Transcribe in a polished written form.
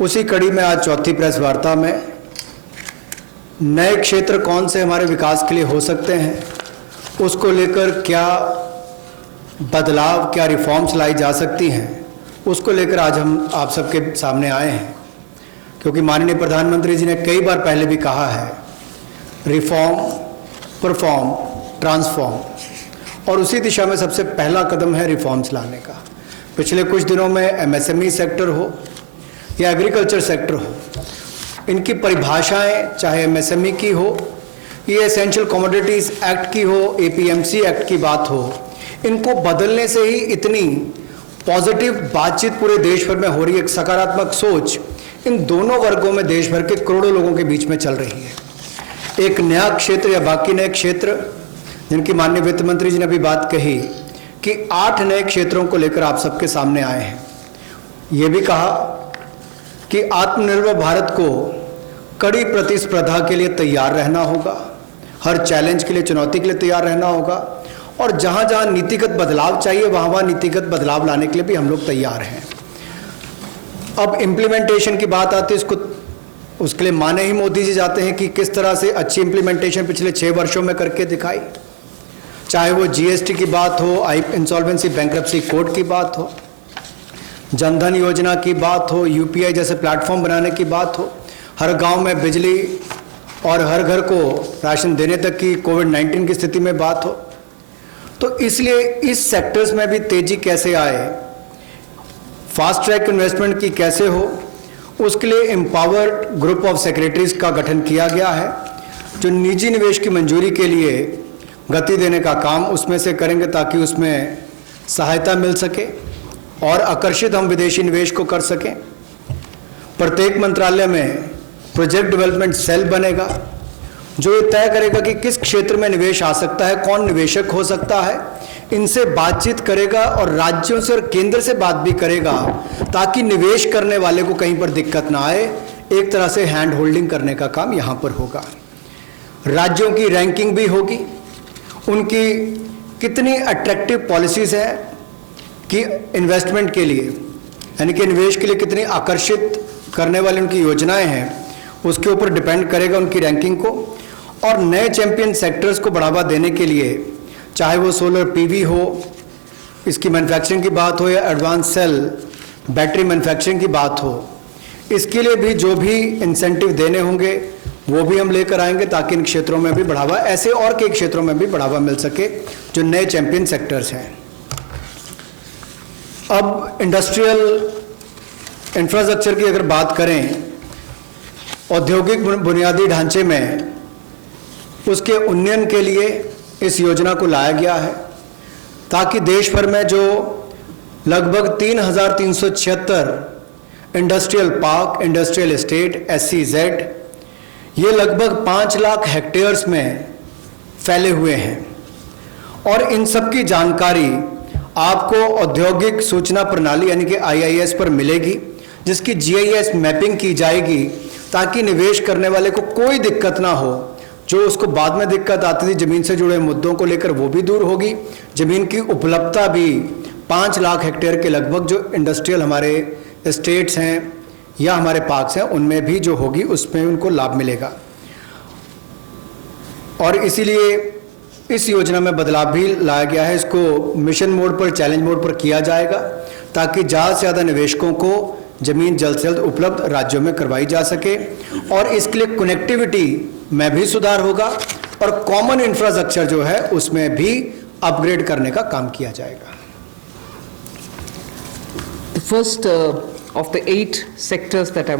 उसी कड़ी में आज चौथी प्रेस वार्ता में नए क्षेत्र कौन से हमारे विकास के लिए हो सकते हैं, उसको लेकर क्या बदलाव, क्या रिफॉर्म्स लाई जा सकती हैं, उसको लेकर आज हम आप सबके सामने आए हैं। क्योंकि माननीय प्रधानमंत्री जी ने कई बार पहले भी कहा है, रिफॉर्म, परफॉर्म, ट्रांसफॉर्म, और उसी दिशा में सबसे पहला कदम है रिफॉर्म्स लाने का। पिछले कुछ दिनों में एमएसएमई सेक्टर हो या एग्रीकल्चर सेक्टर हो, इनकी परिभाषाएं चाहे एमएसएमई की हो, ये एसेंशियल कमोडिटीज़ एक्ट की हो, एपीएमसी एक्ट की बात हो, इनको बदलने से ही इतनी पॉजिटिव बातचीत पूरे देश भर में हो रही है। एक सकारात्मक सोच इन दोनों वर्गों में देश भर के करोड़ों लोगों के बीच में चल रही है। एक नया क्षेत्र या बाकी नए क्षेत्र, जिनकी माननीय वित्त मंत्री जी ने अभी बात कही कि 8 नए क्षेत्रों को लेकर आप सबके सामने आए हैं। ये भी कहा कि आत्मनिर्भर भारत को कड़ी प्रतिस्पर्धा के लिए तैयार रहना होगा, हर चैलेंज के लिए, चुनौती के लिए तैयार रहना होगा, और जहाँ जहाँ नीतिगत बदलाव चाहिए वहाँ वहाँ नीतिगत बदलाव लाने के लिए भी हम लोग तैयार हैं। अब इम्प्लीमेंटेशन की बात आती है, उसके लिए माने ही मोदी जी जाते हैं कि किस तरह से अच्छी इम्प्लीमेंटेशन पिछले 6 वर्षों में करके दिखाई। चाहे वो जीएसटी की बात हो, इंसॉल्वेंसी बैंक्रप्सी कोड की बात हो, जनधन योजना की बात हो, यूपीआई जैसे प्लेटफॉर्म बनाने की बात हो, हर गांव में बिजली और हर घर को राशन देने तक की कोविड-19 की स्थिति में बात हो। तो इसलिए इस सेक्टर्स में भी तेजी कैसे आए, फास्ट ट्रैक इन्वेस्टमेंट की कैसे हो, उसके लिए एम्पावर्ड ग्रुप ऑफ सेक्रेटरीज का गठन किया गया है, जो निजी निवेश की मंजूरी के लिए गति देने का काम उसमें से करेंगे ताकि उसमें सहायता मिल सके और आकर्षित हम विदेशी निवेश को कर सकें। प्रत्येक मंत्रालय में प्रोजेक्ट डेवलपमेंट सेल बनेगा जो ये तय करेगा कि किस क्षेत्र में निवेश आ सकता है, कौन निवेशक हो सकता है, इनसे बातचीत करेगा और राज्यों से और केंद्र से बात भी करेगा ताकि निवेश करने वाले को कहीं पर दिक्कत ना आए। एक तरह से हैंड होल्डिंग करने का काम यहाँ पर होगा। राज्यों की रैंकिंग भी होगी, उनकी कितनी अट्रैक्टिव पॉलिसीज है कि इन्वेस्टमेंट के लिए, यानी कि निवेश के लिए कितनी आकर्षित करने वाली उनकी योजनाएं हैं, उसके ऊपर डिपेंड करेगा उनकी रैंकिंग को। और नए चैंपियन सेक्टर्स को बढ़ावा देने के लिए, चाहे वो सोलर पीवी हो, इसकी मैन्युफैक्चरिंग की बात हो, या एडवांस सेल बैटरी मैन्युफैक्चरिंग की बात हो, इसके लिए भी जो भी इंसेंटिव देने होंगे वो भी हम लेकर आएंगे ताकि इन क्षेत्रों में भी बढ़ावा, ऐसे और कई क्षेत्रों में भी बढ़ावा मिल सके जो नए चैंपियन सेक्टर्स हैं। अब इंडस्ट्रियल इंफ्रास्ट्रक्चर की अगर बात करें, औद्योगिक बुनियादी ढांचे में उसके उन्नयन के लिए इस योजना को लाया गया है ताकि देश भर में जो लगभग 3,376 industrial park, industrial estate, SEZ, ये लगभग 5 लाख हेक्टेयर्स में फैले हुए हैं, और इन सब की जानकारी आपको औद्योगिक सूचना प्रणाली यानी कि IIS पर मिलेगी, जिसकी GIS मैपिंग की जाएगी ताकि निवेश करने वाले को कोई दिक्कत ना हो। जो उसको बाद में दिक्कत आती थी ज़मीन से जुड़े मुद्दों को लेकर, वो भी दूर होगी। ज़मीन की उपलब्धता भी 5 लाख हेक्टेयर के लगभग जो इंडस्ट्रियल हमारे स्टेट्स हैं या हमारे पार्क्स हैं, उनमें भी जो होगी उसमें उनको लाभ मिलेगा। और इसीलिए इस योजना में बदलाव भी लाया गया है। इसको मिशन मोड पर, चैलेंज मोड पर किया जाएगा ताकि ज़्यादा से ज़्यादा निवेशकों को ज़मीन जल्द से जल्द उपलब्ध राज्यों में करवाई जा सके, और इसके लिए कनेक्टिविटी में भी सुधार होगा और कॉमन इंफ्रास्ट्रक्चर जो है उसमें भी अपग्रेड करने का काम किया जाएगा। The first of the 8 sectors that I